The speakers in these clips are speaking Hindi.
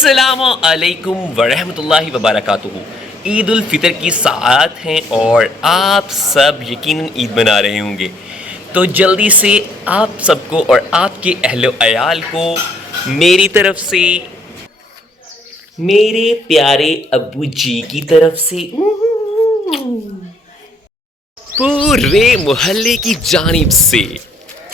अस्सलामु अलैकुम वरहमतुल्लाहि वबरकातुहू। ईद उल फितर की साआत हैं और आप सब यकीनन ईद मना रहे होंगे, तो जल्दी से आप सबको और आपके अहलो अयाल को मेरी तरफ से, मेरे प्यारे अब्बू जी की तरफ से, पूरे मोहल्ले की जानिब से,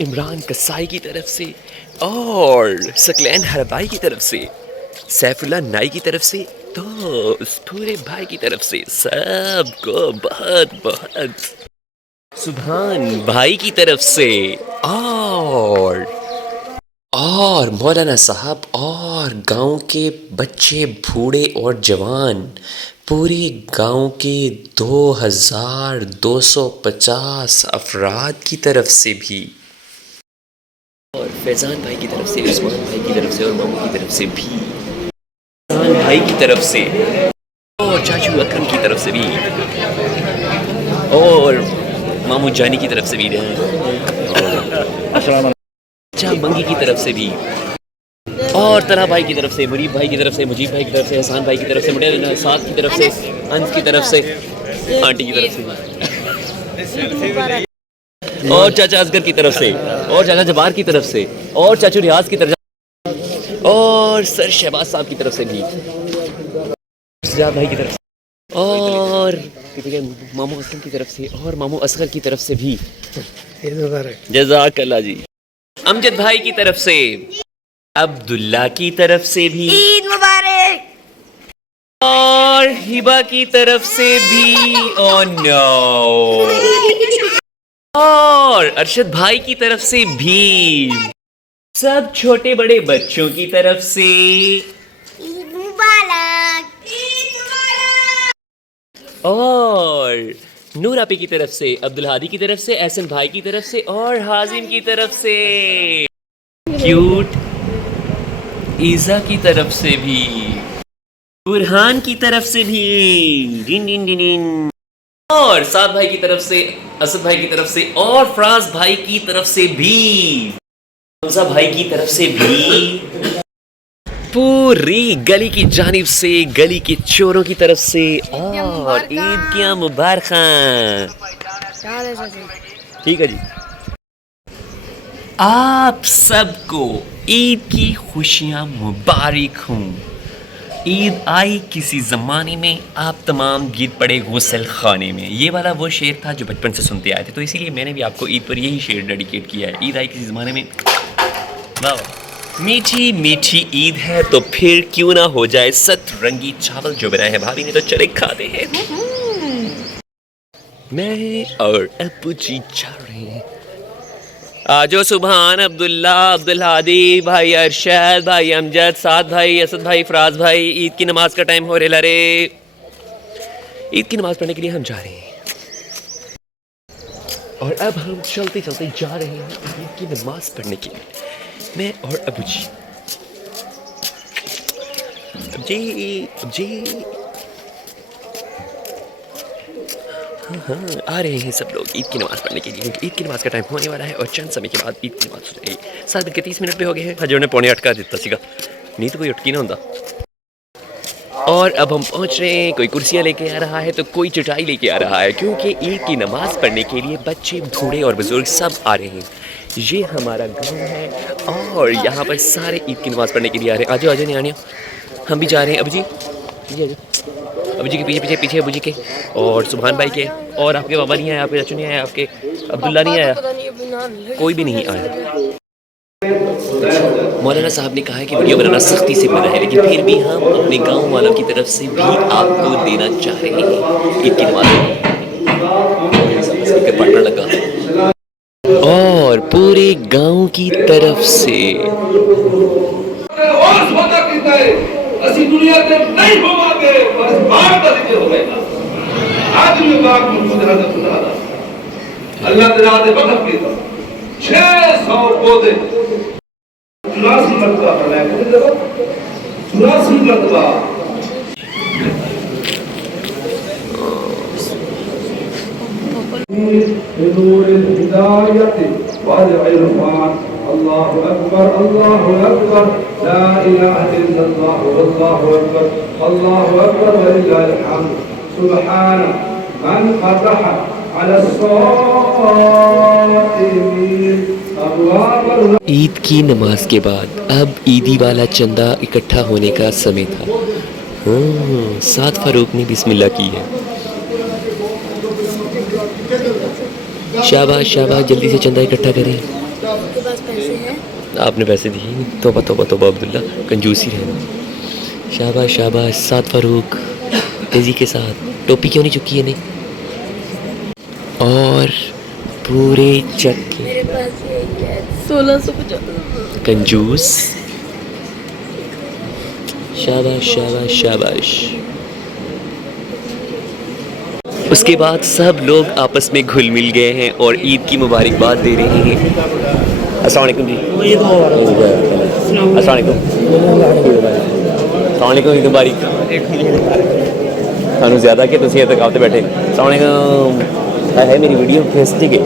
इमरान कसाई की तरफ से और सकलैन हरबाई की तरफ से, सैफुल्ला नाई की तरफ से, तो पूरे भाई की तरफ से सबको बहुत बहुत सुभान भाई की तरफ से और मौलाना साहब और गांव के बच्चे बूढ़े और जवान, पूरे गांव के 2250 अफराद की तरफ से भी, और फैज़ान भाई की तरफ से, उस्मान भाई की तरफ से और मामू की तरफ से भी, फैज़ान भाई की तरफ से और चाचू अकरम की तरफ से भी और मामू जानी की तरफ से भी, अच्छा मंगी की तरफ से भी, और तला भाई की तरफ से, मुरीब भाई की तरफ से, मुजीब भाई की तरफ से, हसान भाई की तरफ से, मुड़े साद की तरफ से, अंस की तरफ से, आंटी की तरफ से, और चाचा असगर की तरफ से, और चाचा जबार की तरफ से, और चाचू रियाज की तरफ, और सर शहबाज साहब की तरफ से भी, सजाद भाई की तरफ से, और मामू असलम की तरफ से और मामू असगर की तरफ से भी, जज़ाकल्लाह जी, अमजद भाई की तरफ से, अब्दुल्ला की तरफ से भी ईद मुबारक, और हिबा की तरफ से भी, ओ नो, और अरशद भाई की तरफ से भी, सब छोटे बड़े बच्चों की तरफ से ईद मुबारक, और नूर आपी की तरफ से, अब्दुल हादी की तरफ से, एहसन भाई की तरफ से और हाजिम की तरफ से, क्यूट ईज़ा की तरफ से भी, बुरहान की तरफ से भी, डिन डिन डिन डिन, और साद भाई की तरफ से, असद भाई की तरफ से और फराज भाई की तरफ से भी, हमजा भाई की तरफ से भी, पूरी गली की जानिब से, गली के चोरों की तरफ से, और ईद की मुबारक। ठीक है जी, आप सबको ईद की खुशियाँ मुबारक हों। ईद आई किसी ज़माने में, आप तमाम गिर पड़े गुसल खाने में। ये वाला वो शेर था जो बचपन से सुनते आए थे, तो इसीलिए मैंने भी आपको ईद पर यही शेर डेडिकेट किया है। ईद आई किसी ज़माने में, वाह, मीठी मीठी ईद है तो फिर क्यों ना हो जाए सतरंगी चावल जो बनाए हैं भाभी ने, तो चले खाते हैं। मैं और अब्बू जी जा रहे हैं, आजो सुभान अब्दुल्ला, अब्दुल हादी भाई, अरशद भाई, अमजद, साद भाई, असद भाई, फराज भाई, ईद की नमाज का टाइम हो रहा रे। ईद की नमाज पढ़ने के लिए हम जा रहे हैं और अब हम चलते चलते जा रहे हैं ईद की नमाज पढ़ने के लिए, मैं और अबू जी। हाँ, आ रहे हैं सब लोग ईद की नमाज़ पढ़ने के लिए। ईद की नमाज़ का टाइम होने वाला है और चंद समय के बाद ईद की नमाज़ हो जाएगी। 7 बज के 30 मिनट पे हो गए हैं। हजर ने पौने 8 का दिता सीगा, नहीं तो कोई अटकी ना होता। और अब हम पहुंच रहे हैं, कोई कुर्सियाँ लेके आ रहा है तो कोई चटाई लेके आ रहा है, क्योंकि ईद की नमाज़ पढ़ने के लिए बच्चे, बूढ़े और बुजुर्ग सब आ रहे हैं। ये हमारा गाँव है और यहाँ पर सारे ईद की नमाज़ पढ़ने के लिए आ रहे हैं। आजो आजो नहीं, हम भी जा रहे हैं। अबू जी, अबू जी के पीछे पीछे पीछे अबू जी के और सुभान भाई के, और आपके बाबा नहीं आए, आपके चाचू नहीं आए, आपके अब्दुल्ला नहीं आया, कोई भी नहीं आया। मौलाना साहब ने कहा है कि वीडियो बनाना सख्ती से मना है, लेकिन फिर भी हम अपने गांव वालों की तरफ से भी आपको देना चाह रहे हैं ईद की नमाज़। पार्टनर लगा और पूरे गांव की तरफ से ਅਸੀਂ ਦੁਨੀਆ ਤੇ ਨਹੀਂ ਹੋਵਾਂਗੇ, ਬਸ ਬਾਤ ਦਾ ਜ਼ਿਕਰ ਹੋਵੇਗਾ। ਅੱਜ ਵੀ ਬਾਤ ਮੌਜੂਦ ਹੈ ਖੁਦਾ ਦਾ, ਅੱਲਾਹ ਦੇ ਰਾਹ ਤੇ ਵਕਫ ਕੀਤਾ 600 ਪੌਦੇ 84 ਮਰਤਬਾ ਪੜਾਇਆ। ਕਿੰਨੇ ਦਫਾ? 84 ਮਰਤਬਾ। नूर हिदायत वाज़ इरफान अल्लाहु अकबर ला इलाहा इल्लल्लाह वल्लाहु अकबर वलिल्लाहिल हम्द सुब्हान मन फतह अला साइमीन। ईद की नमाज के बाद अब ईदी वाला चंदा इकट्ठा होने का समय था। साद फारूक ने बिस्मिल्लाह की है। शाबाश शाबाश, जल्दी से चंदा इकट्ठा करें। आपके पास पैसे हैं? आपने पैसे दिए नहीं। तौबा तौबा तौबा अब्दुल्ला, कंजूसी रहना। शाबाश शाबाश, साद फारूक तेजी के साथ। टोपी क्यों नहीं चुकी है नहीं? और पूरे चक मेरे पास ये है 1650। कंजूस। शाबाश शाबाश शाबाश। उसके बाद सब लोग आपस में घुल मिल गए हैं और ईद की मुबारकबाद दे रहे हैं। अस्सलाम वालेकुम जी। अस्सलाम वालेकुम। अस्सलाम वालेकुम, ईद मुबारक। थानू ज़्यादा कि तुसीं इत्ते काब ते बैठे। अस्सलाम वालेकुम। है मेरी वीडियो फेसटिक है।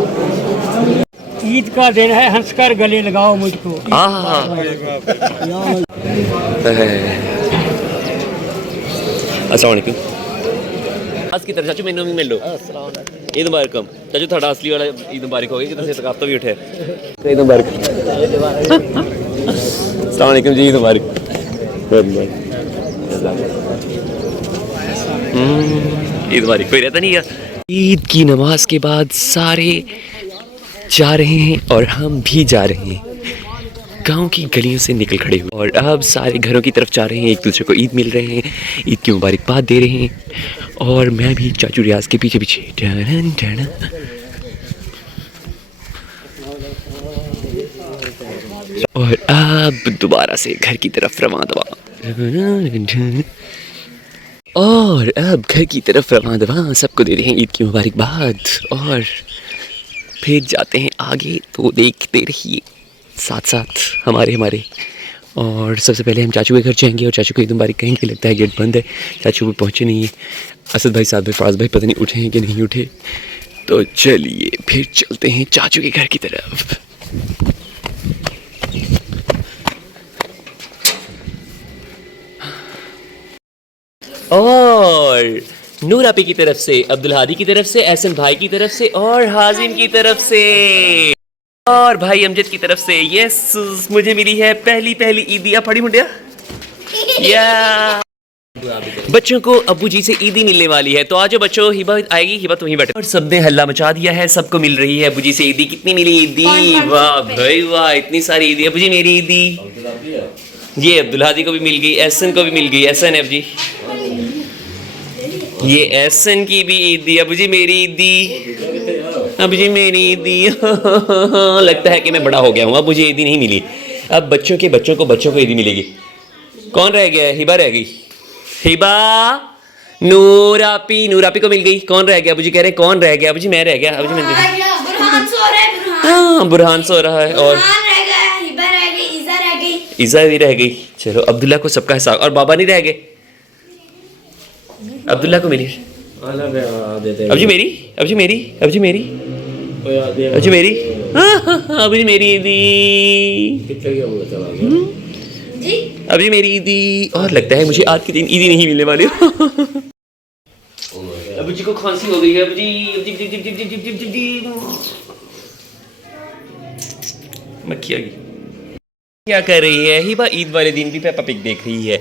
ईद का दिन है, हंसकर गले लगाओ मुझको। अस्सलाम वालेकुम। आज की तरह चाचू मैनू भी मिल लो। ईद मुबारक। चाचू थोड़ा असली वाला ईद मुबारक हो गई कि तुसीं इत्ते काब तो भी उठे। ईद मुबारक। अस्सलाम वालेकुम जी, ईद मुबारक। ईद मुबारक। कोई रहता नहीं है। ईद की नमाज के बाद सारे जा रहे हैं और हम भी जा रहे हैं। गांव की गलियों से निकल खड़े हुए और अब सारे घरों की तरफ जा रहे हैं, एक दूसरे को ईद मिल रहे हैं, ईद की मुबारकबाद दे रहे हैं। और मैं भी चाचू रियाज के पीछे पीछे। और अब दोबारा से घर की तरफ रवां दवा। और अब घर की तरफ रवां दवा, सबको दे रहे हैं ईद की मुबारकबाद और फिर जाते हैं आगे। तो देखते रहिए साथ साथ हमारे। और सबसे पहले हम चाचू के घर जाएंगे और चाचू को ईद मुबारक कहेंगे। लगता है गेट बंद है, चाचू भी पहुँचे नहीं है। असद भाई, साद भाई, फराज भाई पता नहीं उठे हैं कि नहीं उठे। तो चलिए फिर चलते हैं चाचू के घर की तरफ। और नूर आपी की तरफ से, अब्दुल हादी की तरफ से, एहसन भाई की तरफ से और हाजिम की तरफ से और भाई अमजद की तरफ से। यस, मुझे मिली है पहली ईदिया। फड़ी मुंडिया या बच्चों को अब्बू जी से ईदी मिलने वाली है। तो आज बच्चों, हिबा आएगी। हिबा तुम ही बैठो। और सबने हल्ला मचा दिया है, सबको मिल रही है अब्बू जी से ईदी। कितनी मिली ईदी? वाह भाई वाह, इतनी सारी ईदी। अब्बू जी मेरी ईदी। ये अब्दुल हादी को भी मिल गई, एहसन को भी मिल गई। एहसन है अब्बू जी, ये एहसन की भी ईदी। अब्बू जी मेरी ईदी। अब्बू जी मेरी ईदी। लगता है कि मैं बड़ा हो गया हूँ, अब मुझे ईदी नहीं मिली। अब बच्चों को ईदी मिलेगी। कौन रह गया? हिबा रह गई। हिबा, नूर आपी को मिल गई। कौन रह गया? अब्बू जी कह रहे हैं कौन रह गया? अब्बू जी मैं रह गया। अब्बू जी मैं बुरहान सो रहा है। हाँ, बुरहान सो रहा है और बुरहान रह गया, हिबा रह गई, इज़ा रह गई। इज़ा भी रह गई। चलो, अब्दुल्ला को सबका हिसाब। और बाबा नहीं रह गए। अब्दुल्ला को मिली। अब जी मेरी। अब जी मेरी। अब जी मेरी। अब जी मेरी। अब जी मेरी ईदी। अब जी मेरी ईदी। और लगता है मुझे आज के दिन ईदी नहीं मिलने वाली। अबू जी को खांसी हो गई है। अबू जी मक्खी आ गई। क्या कर रही है हिबा? ईद वाले दिन भी पेपा पिग देख रही है।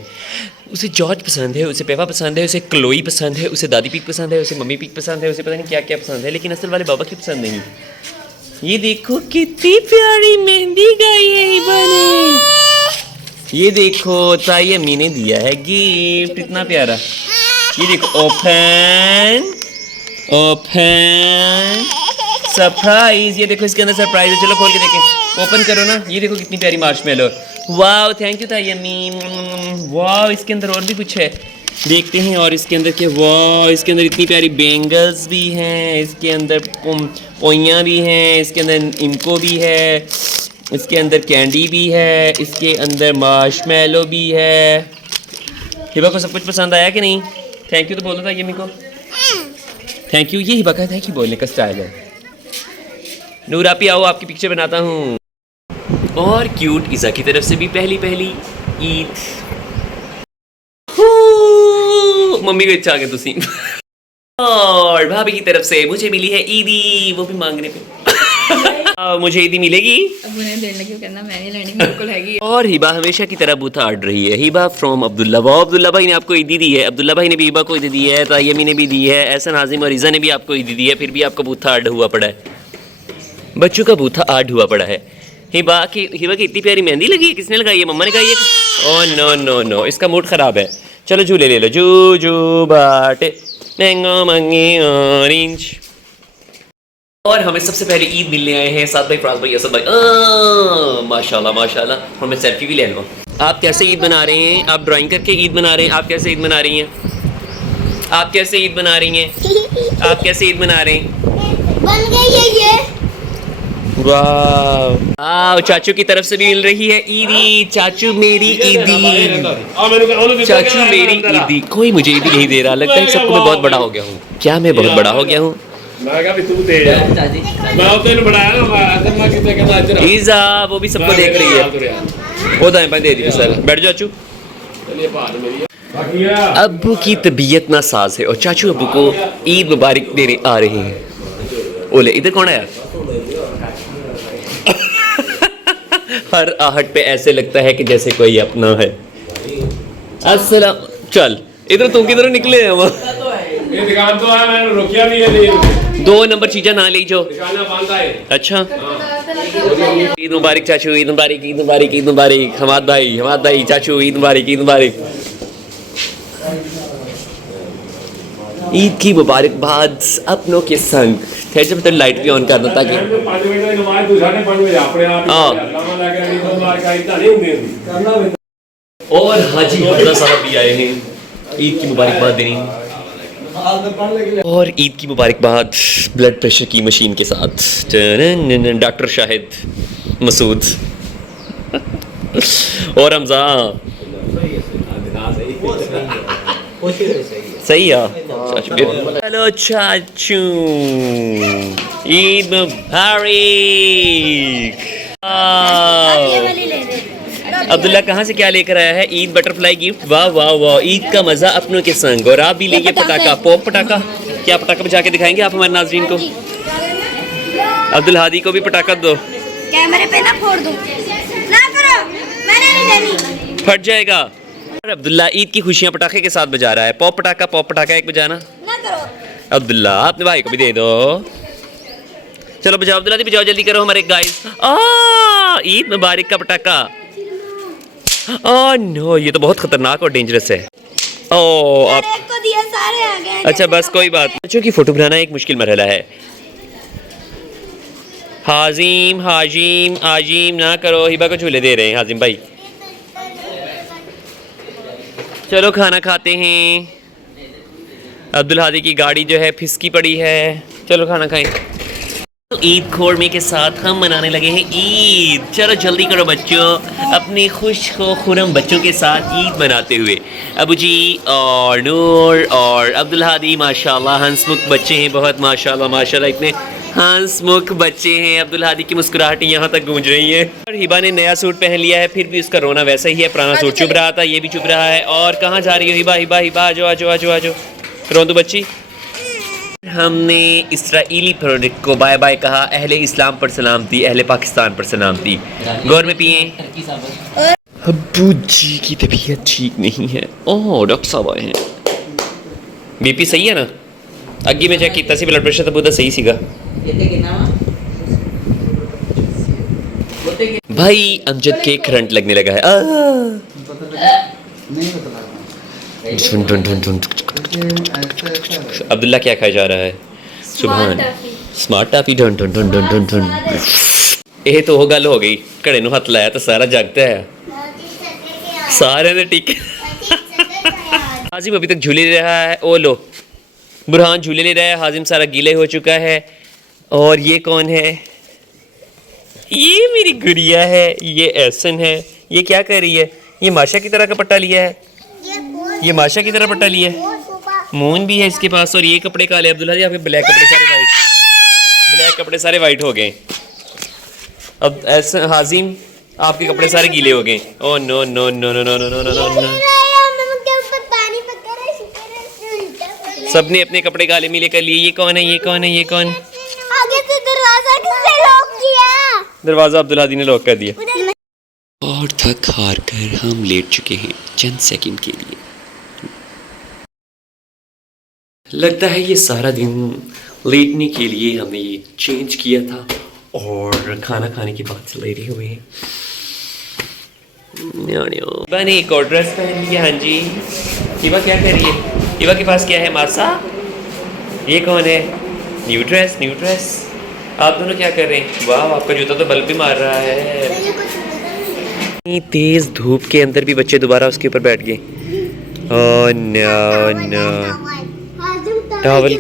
उसे जॉर्ज पसंद है, उसे पेपा पसंद है, उसे क्लोई पसंद है, उसे दादी पिग पसंद है, उसे मम्मी पिग पसंद है, उसे पता नहीं क्या क्या पसंद है, लेकिन असल वाले बाबा की पसंद नहीं। ये देखो कितनी प्यारी मेहंदी गाई है हिबा ने। ये देखो ताई अम्मी ने दिया है गिफ्ट, इतना प्यारा। ये देखो, ओपन सरप्राइज। ये देखो इसके अंदर सरप्राइज है। चलो खोल के देखें। ओपन करो ना। ये देखो कितनी प्यारी मार्शमेलो। वाह, थैंक यू ताई अम्मी। वाह, इसके अंदर और भी कुछ है, देखते हैं। और इसके अंदर क्या? वाह, इसके अंदर इतनी प्यारी बेंगल्स भी हैं, इसके अंदर पोइयाँ भी हैं, इसके अंदर इनको भी है, इसके अंदर कैंडी भी है, इसके अंदर मार्शमेलो भी है। हिबा को सब कुछ पसंद आया कि नहीं? थैंक यू तो बोलो ताई अम्मी को। Thank you. ये हिबा का थैंक यू बोलने का स्टाइल है। नूर आपी आओ, आपकी पिक्चर बनाता हूँ। और क्यूट ईज़ा की तरफ से भी पहली ईद। मम्मी को इच्छा आ गया तुसी। और भाभी की तरफ से मुझे मिली है ईदी, वो भी मांगने पे। मुझे ईदी मिलेगी। अब उन्हें देने क्यों कहना, मैं नहीं लेनी, मेरे को हैगी। और हिबा हमेशा की तरह बूथा आड़ रही है। हिबा फ्रॉम अब्दुल्ला। वो अब्दुल्ला भाई ने आपको ईदी दी है, अब्दुल्ला भाई ने भी हिबा को ईदी दी है, तायमी ने भी दी है, एहसन हाजिम और ईज़ा ने भी आपको ईदी दी है, फिर भी आपका बूथा आड़ हुआ पड़ा है। बच्चों का बूथा आड़ हुआ पड़ा है। हिबा की इतनी प्यारी मेहंदी लगी है, किसने लगाई है? मम्मा ने लगाई है। ओह नो नो नो, इसका मूड ख़राब है। चलो झूले ले लो। जू जू बाटे मैंगो मंगी ऑरेंज। और हमें सबसे पहले ईद मिलने आए हैं साथ भाई, फराज भाई, असद भाई। माशाल्लाह माशाल्लाह। और मैं सेल्फी भी ले लूँ। आप कैसे ईद बना रहे हैं? आप ड्राइंग करके ईद बना रहे हैं? आप कैसे ईद बना रही हैं? आप कैसे ईद बना रही हैं? आप कैसे ईद बना रहे हैं? बन गई है ये। वाह, चाचू की तरफ से भी मिल रही है ईदी। चाचू मेरी ईदी, चाचू मेरी ईदी। कोई मुझे ईदी नहीं दे रहा, लगता है सबको मैं बहुत बड़ा हो गया हूँ। क्या मैं बहुत बड़ा हो गया हूँ? ईज़ा वो भी सबको देख रही है। वो दाएं बाएं दे दी सर। बैठ जाओ चाचू। अब्बू की तबीयत नासाज है और चाचू अब्बू को ईद मुबारक देने आ रहे हैं। ओले इधर कौन है? हर आहट पे ऐसे लगता है कि जैसे कोई अपना है। अस्सलाम। चल इधर तुम किधर निकले हैं? वो ये दुकान तो है, मैंने रोकिया भी है। 2 नंबर चीज़ें ना ले जो। दुकान बंद है। अच्छा। ईद मुबारक चाचू, ईद मुबारक, ईद मुबारक, ईद मुबारक। हमाद भाई चाचू ईद मुबारक, ईद मुबारक। ईद की मुबारकबाद अपनों के संग। ठहर जब तक लाइट भी ऑन करना ताकि और हाजी हजरा साहब भी आए हैं ईद की मुबारकबाद देने। और ईद की मुबारकबाद ब्लड प्रेशर की मशीन के साथ डॉक्टर शाहिद मसूद और रमज़ान। सही है चाचू। हेलो चाचू, ईद मुबारक। अब्दुल्ला कहाँ से क्या लेकर आया है? Eid butterfly gift. वाह वाह वाह, ईद का मजा अपनों के संग। और आप भी लेंगे पटाखा, पॉप पटाखा। क्या पटाखा बजा के दिखाएंगे आप हमारे नाज़रीन को? अब्दुल हादी को भी पटाखा दो। कैमरे पे ना फोड़ दूं। ना करो, मैंने नहीं देनी। फट जाएगा। और अब्दुल्ला ईद की खुशियाँ पटाखे के साथ बजा रहा है। पॉप पटाखा एक बजाना। ना करो। अब्दुल्ला अपने भाई को भी दे दो। चलो बजाओ अब्दुल्ला, बजाओ जल्दी करो हमारे गाइस। ईद मुबारक का पटाखा। नो, ये तो बहुत खतरनाक और डेंजरस है। आप एक को दिया, सारे आ गए। अच्छा बस कोई बात नहीं। बच्चों की फोटो बनाना एक मुश्किल मरहला है। हाजिम हाजिम आजिम ना करो। हिबा को झूले दे रहे हैं हाजिम भाई। चलो खाना खाते हैं। अब्दुल हादी की गाड़ी जो है फिसकी पड़ी है। चलो खाना खाएं। ईद खोरमे के साथ हम मनाने लगे हैं ईद। चलो जल्दी करो बच्चों, अपने खुश हो खुरम बच्चों के साथ ईद मनाते हुए। अबू जी और नूर और अब्दुल हादी माशाल्लाह हंसमुख बच्चे हैं बहुत। माशाल्लाह माशाल्लाह इतने हंसमुख बच्चे हैं। अब्दुल हादी की मुस्कुराहटें यहाँ तक गूंज रही हैं। और हिबा ने नया सूट पहन लिया है, फिर भी उसका रोना वैसा ही है। पुराना सूट चुभ रहा था, ये भी चुभ रहा है। और कहाँ जा रही हो हिबा? हिबा हिबा आजो आजो आजो आजो, रोंदू बच्ची। हमने इस्राइली प्रोडक्ट को बाय बाय कहा। अहले इस्लाम पर सलामती, अहले पाकिस्तान पर सलामती। गौर में पिए। अब्बू जी की तबीयत ठीक नहीं है। ओह डॉक्टर साहब आए हैं। बीपी सही है ना? अग्गी में चेक किया सी, ब्लड प्रेशर तो सही सीगा। भाई अमजद के करंट लगने लगा है। अब्दुल्ला क्या खाया जा रहा है? सुभान स्मार्ट टाफी। ढन ढन ढन ढन ढन ढन। ਇਹ तो वो गल हो गई। घड़े ਨੂੰ हथ लाया तो सारा जागता है। सारे ने टिक। हाजिम अभी तक झूले रहा है। ओ लो बुरहान झूले ले रहा है। हाजिम सारा गीले हो चुका है। और ये कौन है? ये मेरी गुड़िया है। ये एहसन है। ये क्या कर रही है? ये माशा की तरह का पट्टा लिया है। ये माशा की तरह पट्टा लिया है। मून भी है इसके पास। और ये कपड़े काले। अब्दुल्ला जी आपके ब्लैक कपड़े सारे वाइट। ब्लैक कपड़े सारे वाइट हो गए। अब ऐसा हाजिम आपके कपड़े सारे गीले हो गए। Oh no no no no no no no no no. सबने अपने कपड़े काले मीले कर लिए। ये कौन है, ये कौन है, ये कौन है? आगे से दरवाजा किसने लॉक किया? दरवाजा अब्दुल हादी ने लॉक कर दिया। और थक हार कर हम लेट चुके हैं चंद सेकंड के लिए। लगता है ये सारा दिन लेटने के लिए हमने ये चेंज किया था और खाना खाने के बाद से लेटे हुए हैं। बनी एक और ड्रेस पहन लिया। हाँ जी, हिबा क्या कर रही है? हिबा के पास क्या है मासा? ये कौन है? New dress, new dress. आप दोनों क्या कर रहे हैं? वाह, आपका जूता तो बल्ब भी मार रहा है। इतनी तेज धूप के अंदर भी बच्चे दोबारा उसके ऊपर बैठ गए। Oh no no. Towel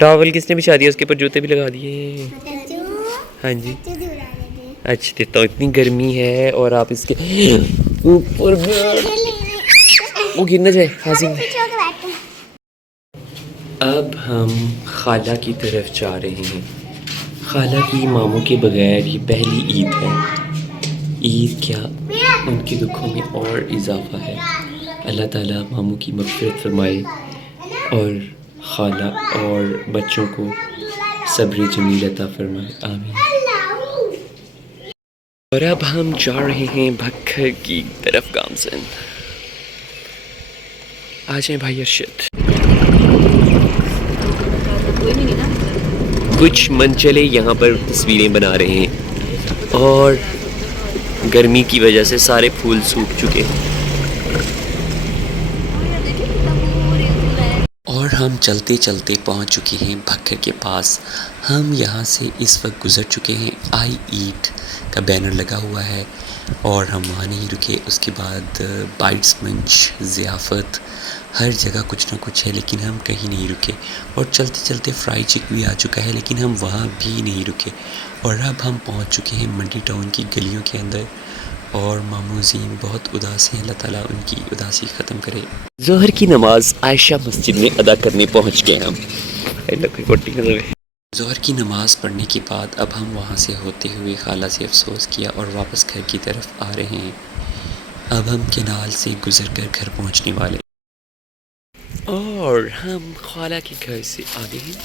towel किसने बिछा दिया उसके ऊपर? जूते भी लगा दिए। हाँ जी, अच्छा देता हूँ। इतनी गर्मी है और आप इसके ऊपर वो गिर न जाए। हाजिम, अब हम खाला की तरफ जा रहे हैं। खाला की मामू के बगैर ये पहली ईद है। ईद क्या, उनके दुखों में और इजाफा है। अल्लाह ताला मामू की मग़फ़िरत फरमाए और खाला और बच्चों को सब्र जमील अता फरमाए, आमीन। और अब हम जा रहे हैं भक्खर की तरफ गामसन। आ जाए भाई अरशद। कुछ मनचले यहाँ पर तस्वीरें बना रहे हैं और गर्मी की वजह से सारे फूल सूख चुके हैं। और हम चलते चलते पहुँच चुके हैं भक्खर के पास। हम यहाँ से इस वक्त गुज़र चुके हैं। आई ईट का बैनर लगा हुआ है और हम वहाँ नहीं रुके। उसके बाद बाइट्स मंच, ज़ियाफ़त, हर जगह कुछ ना कुछ है लेकिन हम कहीं नहीं रुके। और चलते चलते फ्राई चिक भी आ चुका है लेकिन हम वहाँ भी नहीं रुके। और अब हम पहुँच चुके हैं मंडी टाउन की गलियों के अंदर और मामू ज़ीन बहुत उदास हैं। अल्लाह ताला उनकी उदासी ख़त्म करे। ज़ोहर की नमाज़ आयशा मस्जिद में अदा करने पहुँच गए हम। ज़ोहर की नमाज़ पढ़ने के बाद अब हम वहाँ से होते हुए खाला से अफसोस किया और वापस घर की तरफ आ रहे हैं। अब हम केनाल से गुज़र कर घर पहुँचने वाले और हम खाला के घर से आ गए हैं।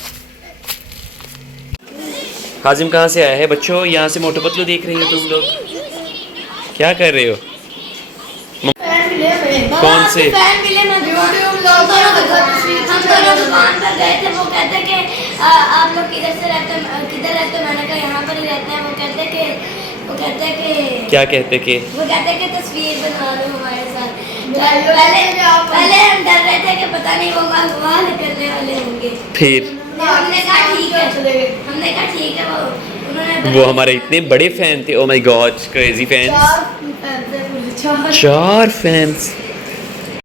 हाजिम कहाँ से आया है बच्चों? यहाँ से मोटू पतलू देख रही हो तुम लोग? क्या कर रहे हो? कौन से? दुकान पर गए थे, वो कहते कि आप लोग किधर से रहते हैं, किधर रहते हैं? मैंने कहा यहाँ पर ही रहते हैं। वो कहते कि क्या कहते कि? वो कहते कि तस्वीर बना लो हमारे साथ। पहले हम डर रहे थे कि पता नहीं वो वहाँ निकलने वाले होंगे। फिर हमने कहा ठीक है। वो हमारे इतने बड़े फैन थे। Oh my God, crazy fans. 4 fans.